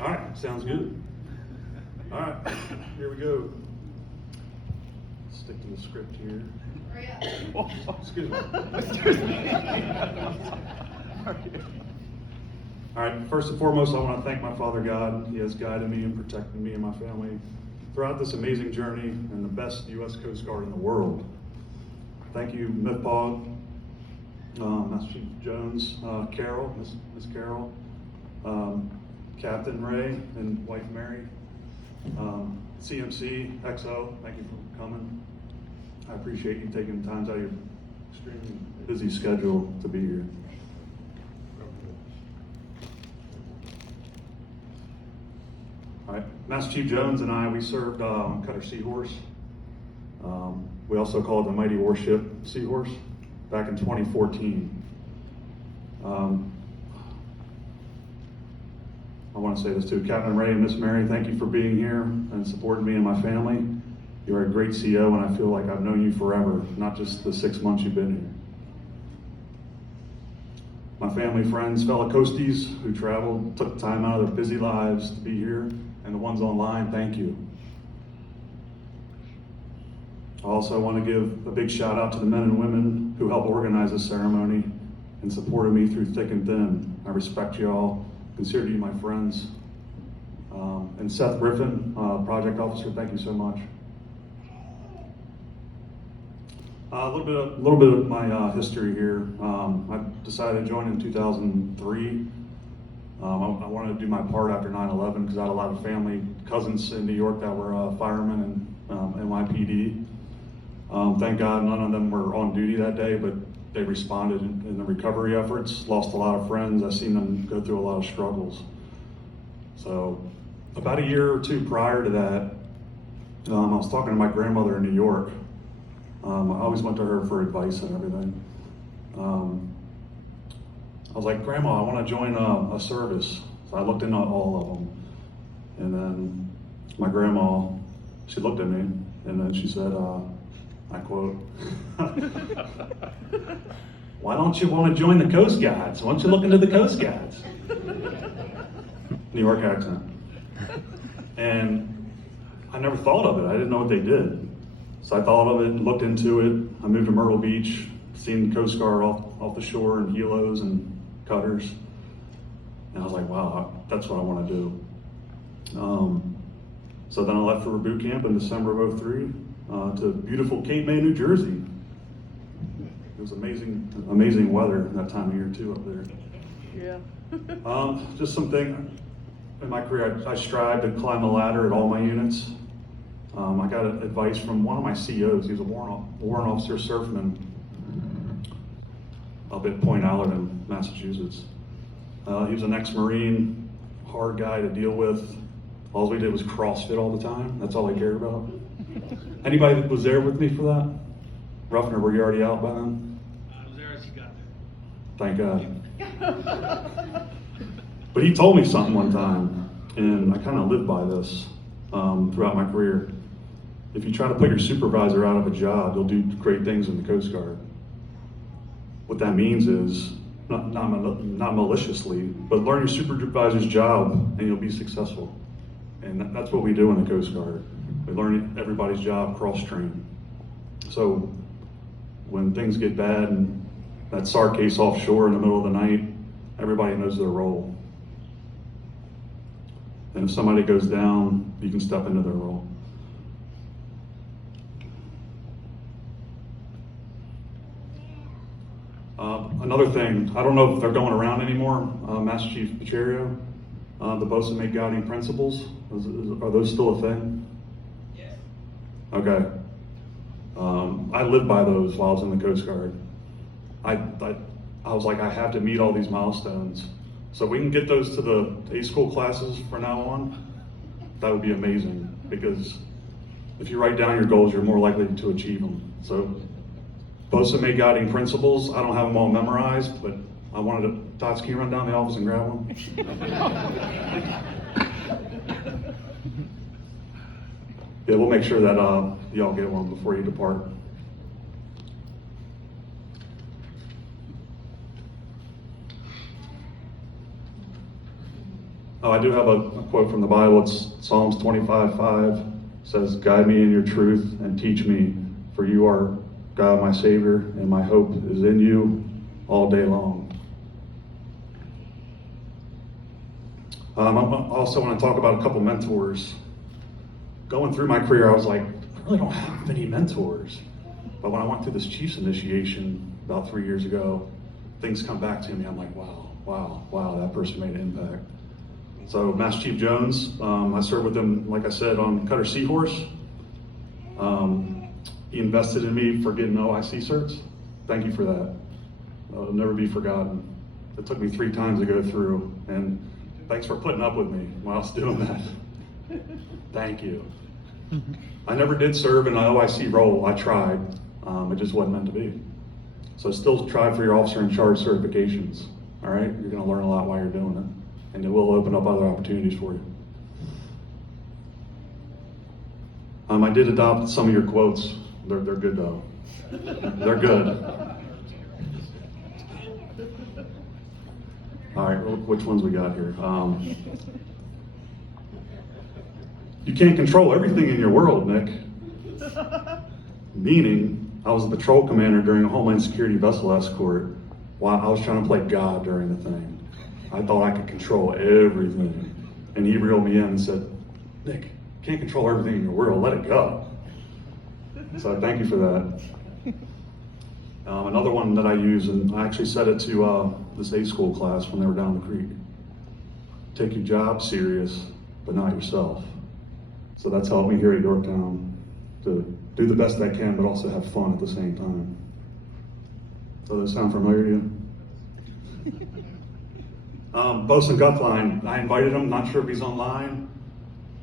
All right, sounds good. All right, here we go. Stick to the script here. Excuse me. All right, first and foremost, I want to thank my Father God. He has guided me and protected me and my family throughout this amazing journey and the best U.S. Coast Guard in the world. Thank you, MIPOG, Master Chief Jones, Carol, Miss Carol, Captain Ray and wife Mary, CMC, XO, thank you for coming. I appreciate you taking time out of your extremely busy schedule to be here. All right, Master Chief Jones and I, we served Cutter Seahorse. We also call it the Mighty Warship Seahorse back in 2014. I want to say this too, Captain Ray and Miss Mary, thank you for being here and supporting me and my family. You are a great CO and I feel like I've known you forever, not just the 6 months you've been here. My family, friends, fellow Coasties who traveled, took time out of their busy lives to be here, and the ones online, thank you. I also want to give a big shout out to the men and women who helped organize this ceremony and supported me through thick and thin. I respect you all, consider you my friends. And Seth Griffin, project officer, thank you so much. A little bit of my history here. I decided to join in 2003. I wanted to do my part after 9/11 because I had a lot of family, cousins in New York that were firemen and NYPD. Thank God none of them were on duty that day, but they responded in the recovery efforts, lost a lot of friends. I've seen them go through a lot of struggles. So about a year or two prior to that, I was talking to my grandmother in New York. I always went to her for advice and everything. I was like, Grandma, I want to join a service. So I looked into all of them. And then my grandma, she looked at me and then she said, I quote, why don't you want to join the Coast Guards? Why don't you look into the Coast Guards? New York accent. And I never thought of it. I didn't know what they did. So I thought of it and looked into it. I moved to Myrtle Beach, seen the Coast Guard off the shore and helos and cutters. And I was like, wow, that's what I want to do. So then I left for boot camp in December of 03 to beautiful Cape May, New Jersey. It was amazing weather that time of year too up there. Yeah. Just something in my career, I strive to climb the ladder at all my units. I got advice from one of my COs. He was a warrant officer surfman up at Point Allerton, Massachusetts. He was an ex-Marine, hard guy to deal with. All we did was CrossFit all the time. That's all I cared about. Anybody that was there with me for that? Ruffner, were you already out by then? I was there as you got there. Thank God. But he told me something one time, and I kind of lived by this throughout my career. If you try to put your supervisor out of a job, you'll do great things in the Coast Guard. What that means is, not maliciously, but learn your supervisor's job and you'll be successful. And that's what we do in the Coast Guard. We learn everybody's job, cross-train. So when things get bad and that SAR case offshore in the middle of the night, everybody knows their role. And if somebody goes down, you can step into their role. Another thing, I don't know if they're going around anymore, Master Chief Pacherio, the bosun mate guiding principles, are those still a thing? Yes. Okay. I lived by those while I was in the Coast Guard. I was like, I have to meet all these milestones. So we can get those to the A school classes from now on. That would be amazing, because if you write down your goals, you're more likely to achieve them. So bosun mate guiding principles, I don't have them all memorized, but I wanted to, Tots, can you run down the office and grab one? Yeah, we'll make sure that y'all get one before you depart. Oh, I do have a quote from the Bible. It's Psalms 25:5. Says, "Guide me in your truth and teach me, for you are God, my Savior, and my hope is in you all day long." I also want to talk about a couple mentors. Going through my career, I was like, I really don't have many mentors. But when I went through this Chiefs initiation about 3 years ago, things come back to me. I'm like, wow, that person made an impact. So Master Chief Jones, I served with him, like I said, on Cutter Seahorse. He invested in me for getting OIC certs. Thank you for that. It'll never be forgotten. It took me 3 times to go through, and thanks for putting up with me while I was doing that. Thank you. I never did serve in an OIC role. I tried. It just wasn't meant to be. So still try for your officer in charge certifications. All right? You're going to learn a lot while you're doing it, and it will open up other opportunities for you. I did adopt some of your quotes. They're good though. They're good. All right, which ones we got here? You can't control everything in your world, Nick. Meaning, I was a patrol commander during a Homeland Security vessel escort while I was trying to play God during the thing. I thought I could control everything. And he reeled me in and said, "Nick, you can't control everything in your world, let it go." So thank you for that. Another one that I use, and I actually said it to this A school class when they were down the creek. Take your job serious, but not yourself. So that's helped me here at Yorktown to do the best I can, but also have fun at the same time. Does that sound familiar to you? Bosun Gutline, I invited him, not sure if he's online.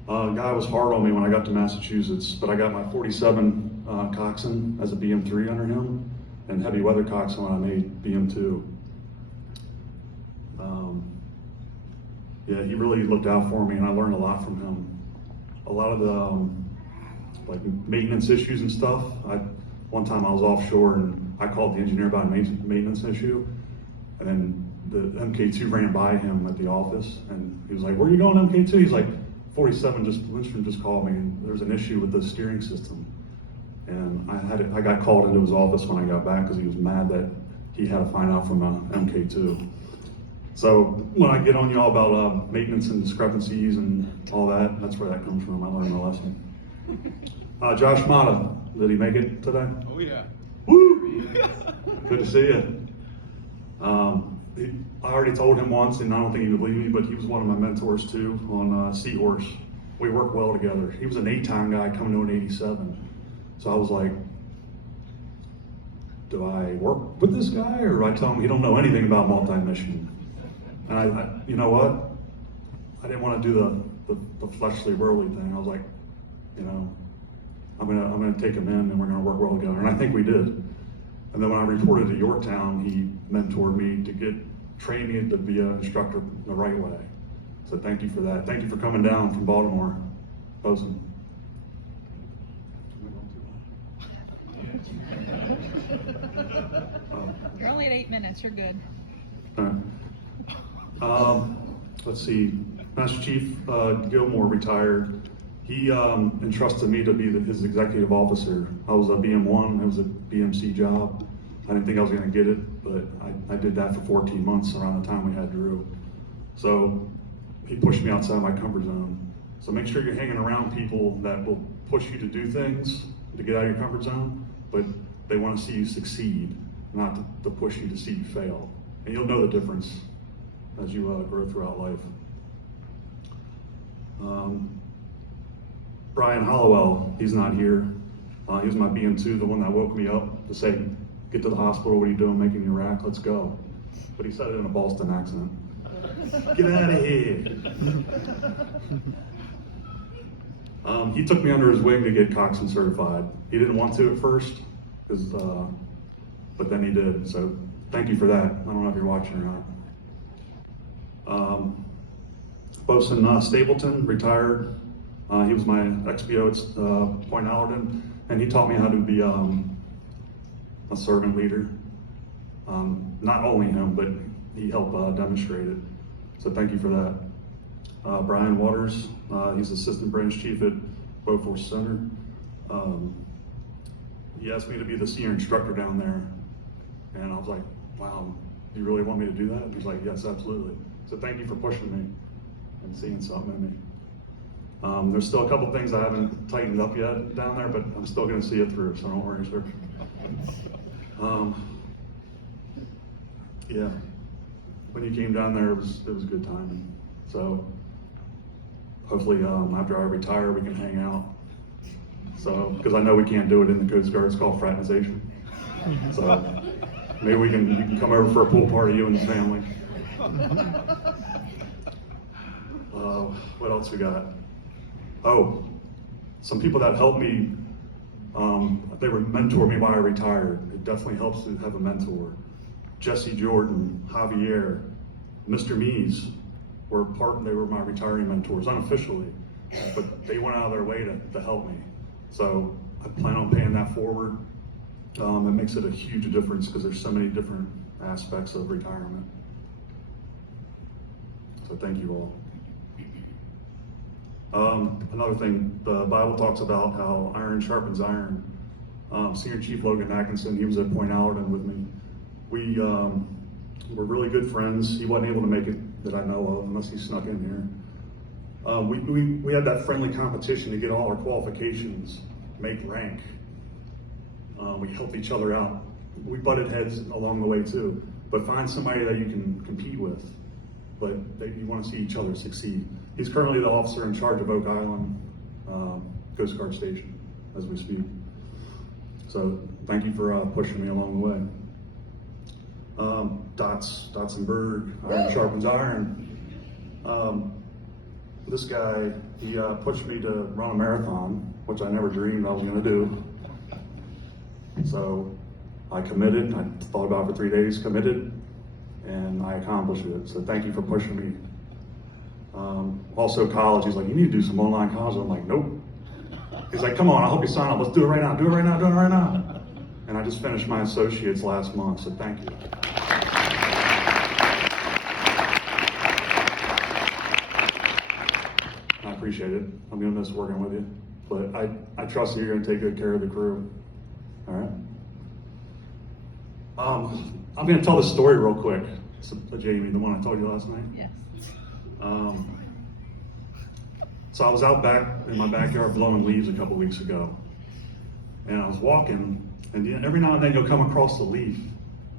The guy was hard on me when I got to Massachusetts, but I got my 47 coxswain as a BM3 under him, and heavy weather coxswain when I made BM2. Yeah, he really looked out for me, and I learned a lot from him. A lot of the like maintenance issues and stuff. One time I was offshore and I called the engineer about a maintenance issue, and then the MK2 ran by him at the office, and he was like, "Where are you going, MK2?" He's like, 47 Lindstrom just called me, and there's an issue with the steering system. And I got called into his office when I got back because he was mad that he had to find out from MK2. So when I get on y'all about maintenance and discrepancies and all that, that's where that comes from. I learned my lesson. Josh Mata, did he make it today? Oh yeah. Woo! Good to see you. I already told him once, and I don't think he would believe me, but he was one of my mentors too on Seahorse. We worked well together. He was an 8-time guy coming to an 87. So I was like, do I work with this guy, or do I tell him he don't know anything about multi-mission? And I you know what? I didn't want to do the fleshly, worldly thing. I was like, you know, I'm gonna take him in, and we're gonna work well together. And I think we did. And then when I reported to Yorktown, he mentored me to train me to be an instructor the right way. So thank you for that. Thank you for coming down from Baltimore, Bosun. You're only at 8 minutes, you're good. All right. Let's see, Master Chief Gilmore retired. He entrusted me to be his executive officer. I was a BM1, it was a BMC job. I didn't think I was gonna get it, but I did that for 14 months around the time we had Drew. So he pushed me outside my comfort zone. So make sure you're hanging around people that will push you to do things, to get out of your comfort zone, but they wanna see you succeed, not to push you to see you fail. And you'll know the difference as you grow throughout life. Brian Hollowell, he's not here. He was my BM2, the one that woke me up to say, "Get to the hospital, what are you doing making Iraq? Let's go." But he said it in a Boston accent. "Get out of here." He took me under his wing to get coxswain certified. He didn't want to at first, but then he did. So thank you for that. I don't know if you're watching or not. Bosun Stapleton, retired. He was my XPO at Point Allerton, and he taught me how to be a servant leader. Not only him, but he helped demonstrate it. So thank you for that. Brian Waters, he's assistant branch chief at Beaufort Center. He asked me to be the senior instructor down there, and I was like, wow, do you really want me to do that? He's like, yes, absolutely. So thank you for pushing me and seeing something in me. There's still a couple things I haven't tightened up yet down there, but I'm still going to see it through, so don't worry, sir. Yeah, when you came down there, it was good timing. So hopefully after I retire, we can hang out. So, because I know we can't do it in the Coast Guard, it's called fraternization. So maybe you can come over for a pool party, you and the family. What else we got? Oh, some people that helped me, they would mentor me while I retired. It definitely helps to have a mentor. Jesse Jordan, Javier, Mr. Mees they were my retiring mentors, unofficially, but they went out of their way to help me. So I plan on paying that forward. It makes it a huge difference because there's so many different aspects of retirement. So thank you all. Another thing, the Bible talks about how iron sharpens iron. Senior Chief Logan Atkinson, he was at Point Allerton with me. We were really good friends. He wasn't able to make it that I know of, unless he snuck in here. We had that friendly competition to get all our qualifications, make rank. We helped each other out. We butted heads along the way too, but find somebody that you can compete with, but that you want to see each other succeed. He's currently the officer in charge of Oak Island Coast Guard Station as we speak. So thank you for pushing me along the way. Dotsenberg, iron sharpens iron. This guy, he pushed me to run a marathon, which I never dreamed I was going to do. So I committed. I thought about it for 3 days, committed, and I accomplished it. So thank you for pushing me. Also college, he's like, you need to do some online college. I'm like, nope. He's like, come on, I'll help you sign up. Let's do it right now, do it right now, do it right now. And I just finished my associates last month, so thank you. I appreciate it. I'm gonna miss working with you, but I trust you're gonna take good care of the crew. All right. I'm gonna tell the story real quick. So, Jamie, the one I told you last night. Yes. So I was out back in my backyard blowing leaves a couple weeks ago, and I was walking, and every now and then you'll come across a leaf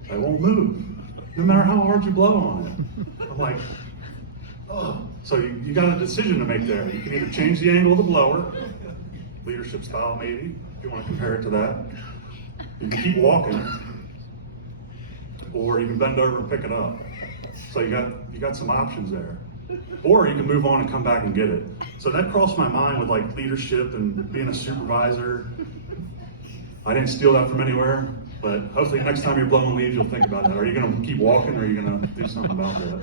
that won't move, no matter how hard you blow on it. I'm like, oh. So you got a decision to make there. You can either change the angle of the blower, leadership style maybe, if you want to compare it to that. You can keep walking, or you can bend over and pick it up. So you got some options there. Or you can move on and come back and get it. So that crossed my mind with like leadership and being a supervisor. I didn't steal that from anywhere, but hopefully next time you're blowing leaves, you'll think about that. Are you gonna keep walking or are you gonna do something about that?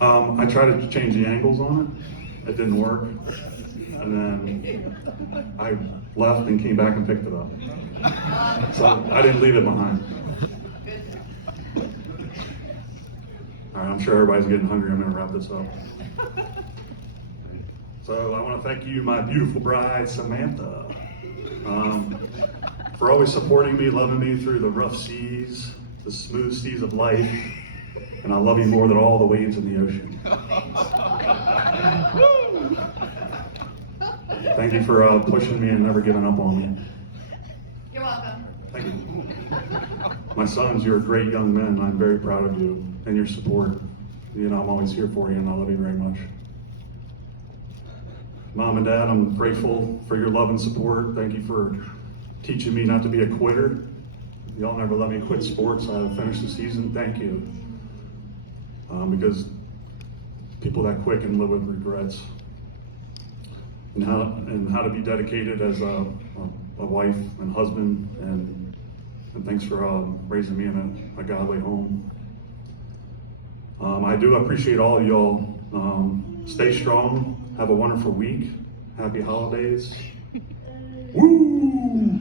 I tried to change the angles on it. It didn't work. And then I left and came back and picked it up. So I didn't leave it behind. All right, I'm sure everybody's getting hungry. I'm gonna wrap this up. So I want to thank you, my beautiful bride, Samantha, for always supporting me, loving me through the rough seas, the smooth seas of life, and I love you more than all the waves in the ocean. Thank you for pushing me and never giving up on me. You're welcome. Thank you. My sons, you're a great young men. I'm very proud of you and your support. You know, I'm always here for you and I love you very much. Mom and Dad, I'm grateful for your love and support. Thank you for teaching me not to be a quitter. Y'all never let me quit sports. I finished the season. Thank you. Because people that quit can live with regrets. And how to be dedicated as a wife and husband, and thanks for raising me in a godly home. I do appreciate all of y'all. Stay strong. Have a wonderful week. Happy holidays. Woo!